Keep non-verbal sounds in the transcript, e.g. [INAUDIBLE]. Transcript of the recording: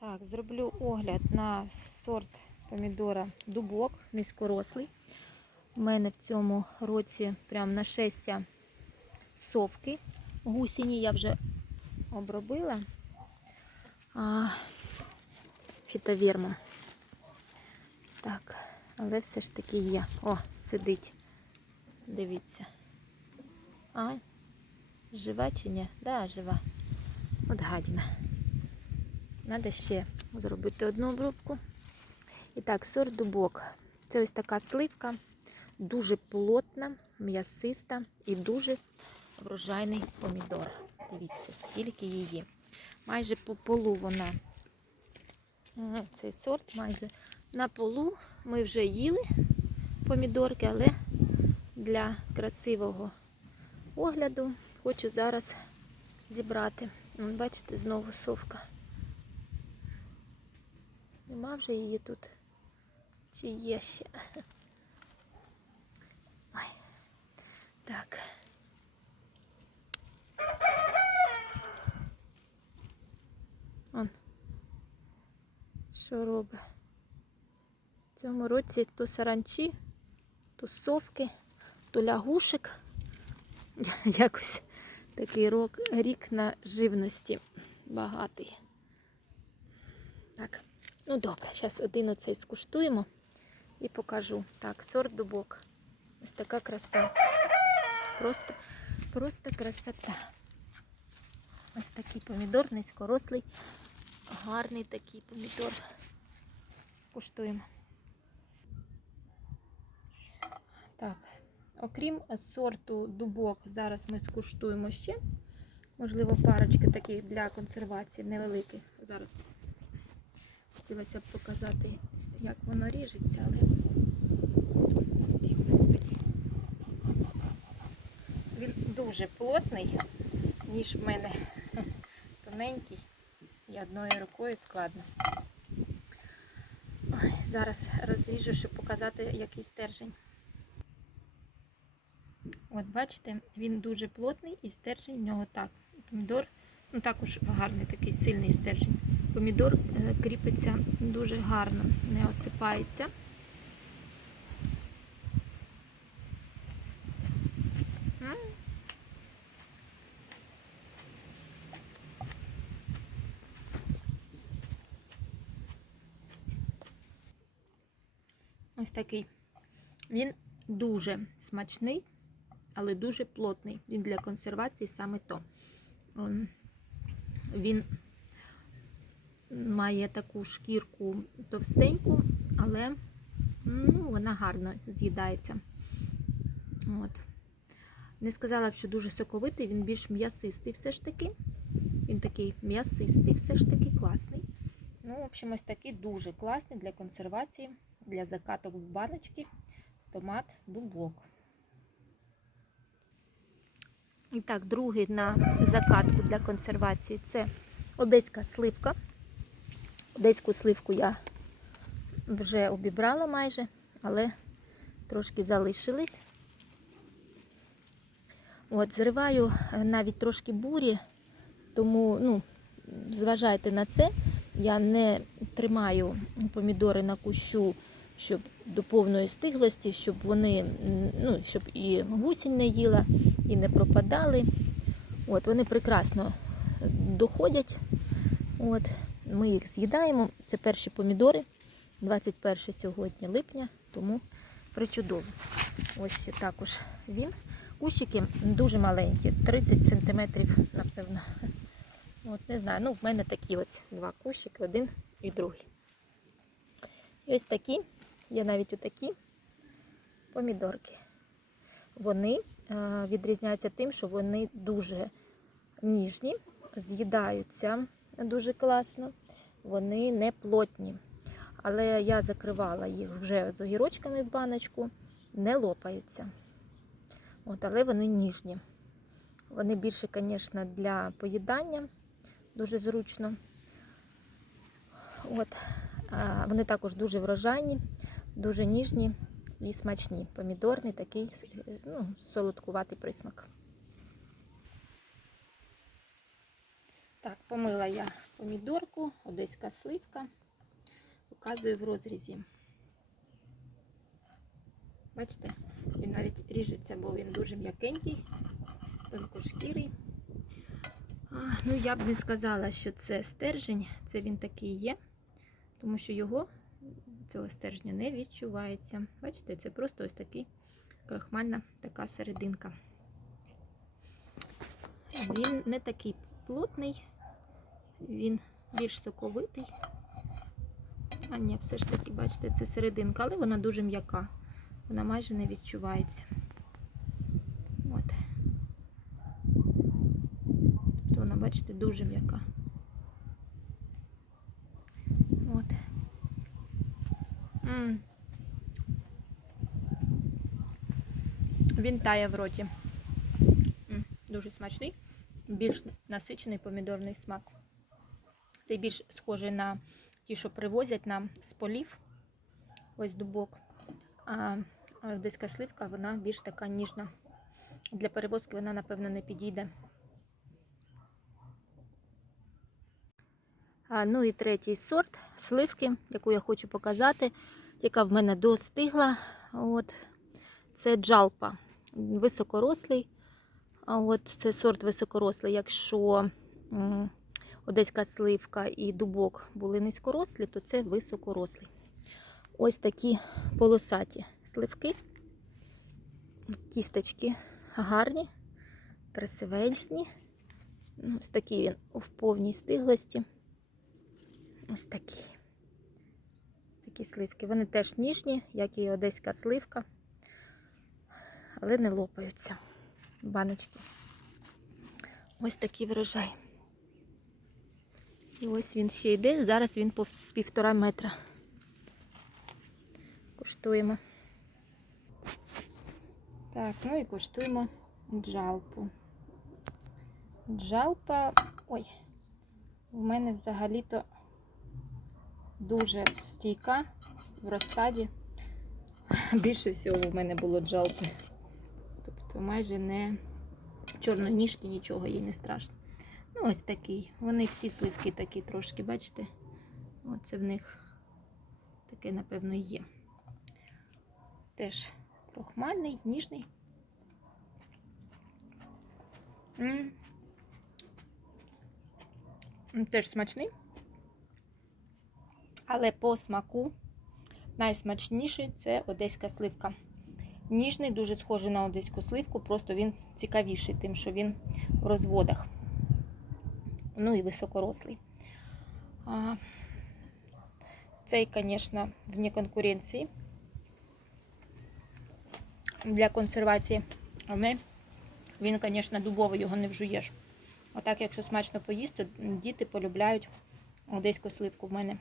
Так, зроблю огляд на сорт помідора дубок, низькорослий. У мене в цьому році прям на шестя совки. Гусіні я вже обробила. А, фітовірма. Так, але все ж таки є. О, сидить. Дивіться. А, жива чи ні? Да, жива. От гадіна. Надо ще зробити одну обробку. І так, сорт дубок. Це ось така сливка, дуже плотна, м'ясиста і дуже врожайний помідор. Дивіться, скільки її. Майже по полу вона. Цей сорт майже на полу. Ми вже їли помідорки, але для красивого огляду хочу зараз зібрати. Бачите, знову совка. Нема вже її тут. Чи є ще? Ой. Так. Он. Що робить? В цьому році то саранчі, то совки, то лягушек. [LAUGHS] Якось такий рік на живності багатий. Так. Ну добре, зараз один оцей скуштуємо і покажу. Так, сорт дубок. Ось така краса. Просто, просто красота. Ось такий помідор, низькорослий, гарний такий помідор. Куштуємо. Так, окрім сорту дубок, зараз ми скуштуємо ще. Можливо, парочки таких для консервації невеликих. Зараз Хотілося б показати, як воно ріжеться, але Господи. Він дуже плотний, ніж в мене [LAUGHS] тоненький і одною рукою складно. Ой, зараз розріжу, щоб показати, який стержень. От бачите, він дуже плотний і стержень в нього так. Помідор, ну також гарний такий сильний стержень. Помідор е, кріпиться дуже гарно, не осипається. Ось такий. Він дуже смачний, але дуже плотний. Він для консервації саме то. Він має таку шкірку товстеньку, але ну, вона гарно з'їдається. От. Не сказала б, що дуже соковитий, він більш м'ясистий все ж таки. Він такий м'ясистий, все ж таки класний. Ну, в общем, ось такий дуже класний для консервації, для закаток в баночки. Томат дубок. І так, другий на закатку для консервації це одеська сливка. Одеську сливку я вже обібрала майже, але трошки залишились. От, зриваю навіть трошки бурі, тому ну, зважайте на це. Я не тримаю помідори на кущу, щоб до повної стиглості, щоб вони, ну, щоб і гусінь не їла, і не пропадали. От, вони прекрасно доходять. От, ми їх з'їдаємо. Це перші помідори, 21 сьогодні липня, тому причудово. Ось також він. Кущики дуже маленькі, 30 см, напевно. От, не знаю, ну в мене такі ось два кущики, один і другий. І ось такі, є навіть отакі помідорки. Вони е, відрізняються тим, що вони дуже ніжні, з'їдаються дуже класно, вони не плотні. Але я закривала їх вже з огірочками в баночку, не лопаються. От, але вони ніжні. Вони більше, звісно, для поїдання, дуже зручно. От. Вони також дуже врожайні, дуже ніжні і смачні. Помідорний такий ну, солодкуватий присмак. Так, помила я помідорку, одеська сливка. Показую в розрізі. Бачите, він навіть ріжеться, бо він дуже м'якенький, тонкошкірий. Ну, я б не сказала, що це стержень, це він такий є, тому що його, цього стержня, не відчувається. Бачите, це просто ось такий крахмальна така серединка. Він не такий плотний, він більш соковитий. А ні, все ж таки, бачите, це серединка, але вона дуже м'яка. Вона майже не відчувається. От. Тобто вона, бачите, дуже м'яка. От. М. Він тає в роті. М, Дуже смачний, більш насичений помідорний смак. Цей більш схожий на ті, що привозять нам з полів. Ось дубок. А одеська сливка, вона більш така ніжна. Для перевозки вона, напевно, не підійде. А, ну і третій сорт сливки, яку я хочу показати, яка в мене достигла. От. Це джалпа. Високорослий. От це сорт високорослий. Якщо одеська сливка і дубок були низькорослі, то це високорослий. Ось такі полосаті сливки. Кісточки гарні, красивельсні. Ну, Ось такий він в повній стиглості. Ось. Ось такі сливки. Вони теж ніжні, як і одеська сливка, але не лопаються. Баночки. Ось такий врожай. І ось він ще йде. Зараз він по півтора метра. Куштуємо. Так, ну і куштуємо джалпу. Джалпа. Ой, у мене взагалі-то дуже стійка в розсаді. [LAUGHS] Більше всього в мене було джалпи. Тобто майже не чорноніжки, нічого їй не страшно. Ну, ось такий. Вони всі сливки такі трошки, бачите? Оце в них таке, напевно, є. Теж крохмальний, ніжний. М. М, Теж смачний. Але по смаку найсмачніший це одеська сливка. Ніжний, дуже схожий на одеську сливку, просто він цікавіший, тим, що він в розводах. Ну і високорослий. А, цей, звісно, вне конкуренції для консервації. Але він, звісно, дубовий, його не вжуєш. Отак, якщо смачно поїсти, діти полюбляють одеську сливку в мене.